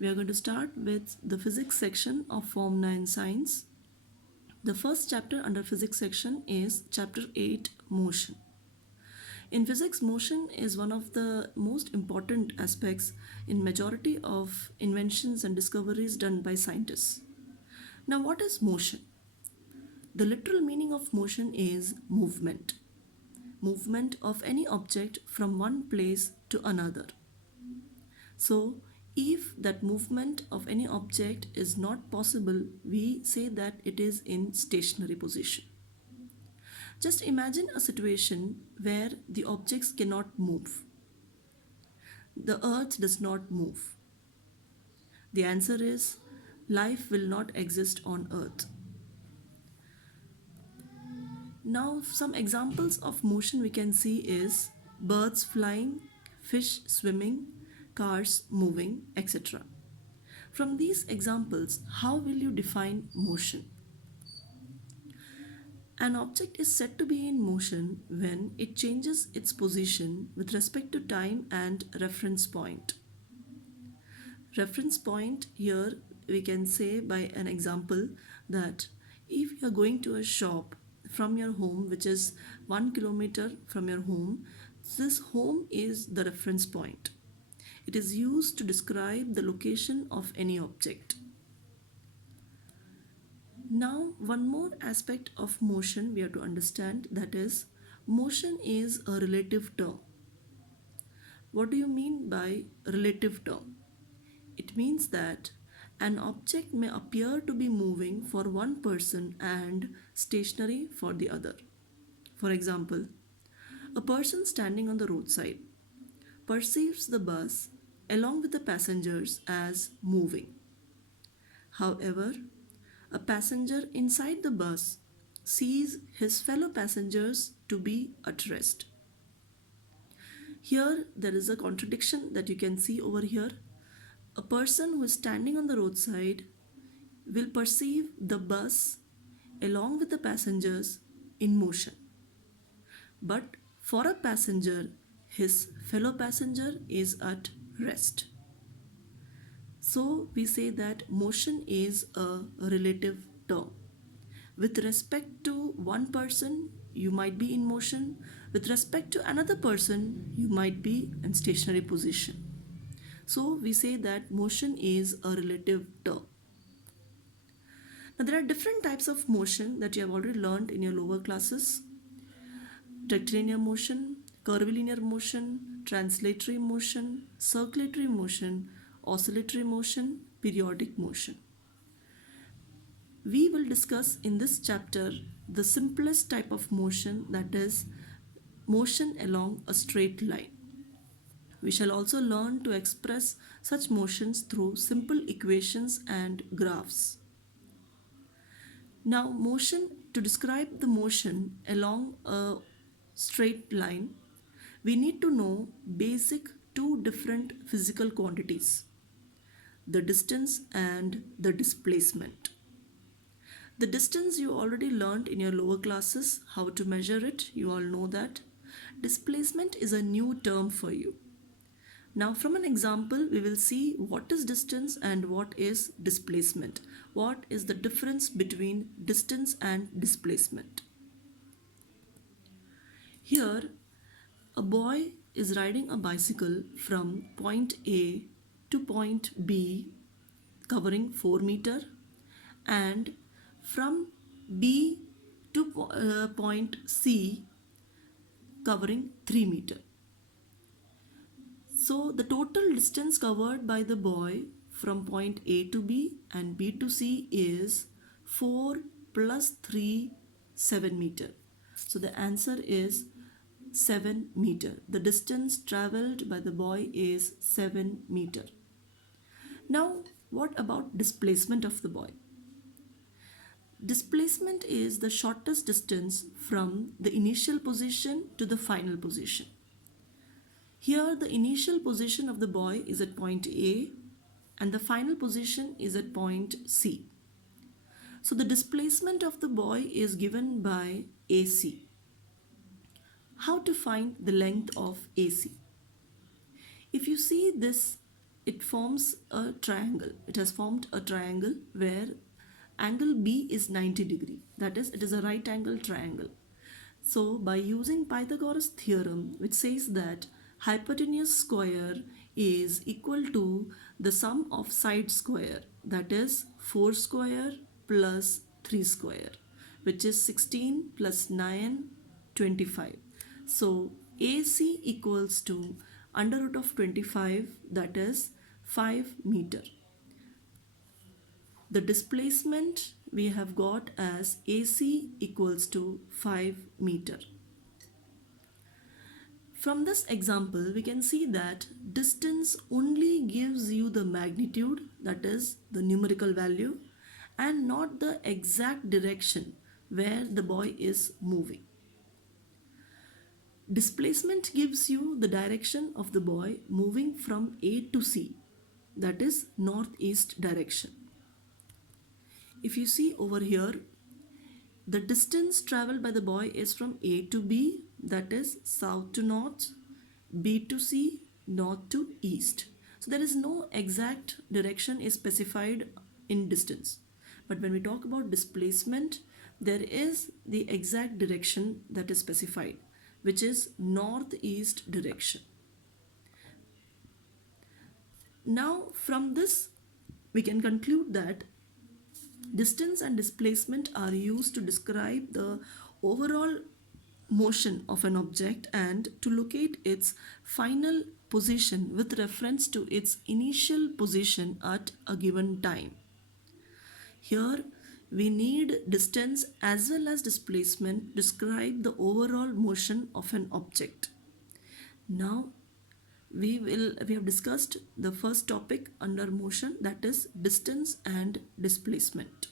We are going to start with the physics section of Form 9 Science. The first chapter under physics section is chapter 8, Motion. In physics, motion is one of the most important aspects in majority of inventions and discoveries done by scientists. Now, what is motion? The literal meaning of motion is movement. Movement of any object from one place to another. So, if that movement of any object is not possible, we say that it is in stationary position. Just imagine a situation where the objects cannot move. The earth does not move. The answer is life will not exist on earth. Now, some examples of motion we can see is birds flying, fish swimming, cars moving, etc. From these examples, how will you define motion? An object is said to be in motion when it changes its position with respect to time and reference point. Reference point here we can say by an example that if you are going to a shop from your home, which is 1 kilometer from your home, this home is the reference point. It is used to describe the location of any object. Now, one more aspect of motion we have to understand, that is, motion is a relative term. What do you mean by relative term? It means that an object may appear to be moving for one person and stationary for the other. For example, a person standing on the roadside perceives the bus along with the passengers as moving. However, a passenger inside the bus sees his fellow passengers to be at rest. Here there is a contradiction that you can see over here. A person who is standing on the roadside will perceive the bus along with the passengers in motion. But for a passenger, his fellow passenger is at rest. So we say that motion is a relative term. With respect to one person, you might be in motion. With respect to another person, you might be in stationary position. So we say that motion is a relative term. Now there are different types of motion that you have already learned in your lower classes. Rectilinear motion, curvilinear motion, translatory motion, circulatory motion, oscillatory motion, periodic motion. We will discuss in this chapter the simplest type of motion, that is motion along a straight line. We shall also learn to express such motions through simple equations and graphs. Now, to describe the motion along a straight line, we need to know basic two different physical quantities: the distance and the displacement. The distance you already learned in your lower classes, how to measure it, you all know that. Displacement is a new term for you. Now from an example, we will see what is distance and what is displacement. What is the difference between distance and displacement? Here, a boy is riding a bicycle from point A to point B, covering 4 meter, and from B to point C, covering 3 meter. So the total distance covered by the boy from point A to B and B to C is 4 plus 3, 7 meter. So the answer is 7 meter. The distance traveled by the boy is 7 meter. Now, what about displacement of the boy? Displacement is the shortest distance from the initial position to the final position. Here the initial position of the boy is at point A and the final position is at point C. So the displacement of the boy is given by AC. How to find the length of AC? If you see this it forms a triangle. It has formed a triangle where angle B is 90 degree. That is, it is a right angle triangle. So by using Pythagoras theorem, which says that hypotenuse square is equal to the sum of side square, that is 4 square plus 3 square, which is 16 plus 9, 25. So AC equals to under root of 25, that is 5 meter. The displacement we have got as AC equals to 5 meter. From this example, we can see that distance only gives you the magnitude, that is the numerical value, and not the exact direction where the boy is moving. Displacement gives you the direction of the boy moving from A to C, that is northeast direction. If you see over here, the distance traveled by the boy is from A to B, that is south to north, B to C, north to east. So there is no exact direction is specified in distance. But when we talk about displacement, there is the exact direction that is specified, which is northeast direction. Now from this, we can conclude that distance and displacement are used to describe the overall motion of an object and to locate its final position with reference to its initial position at a given time. Here we need distance as well as displacement to describe the overall motion of an object. Now we have discussed the first topic under motion, that is distance and displacement.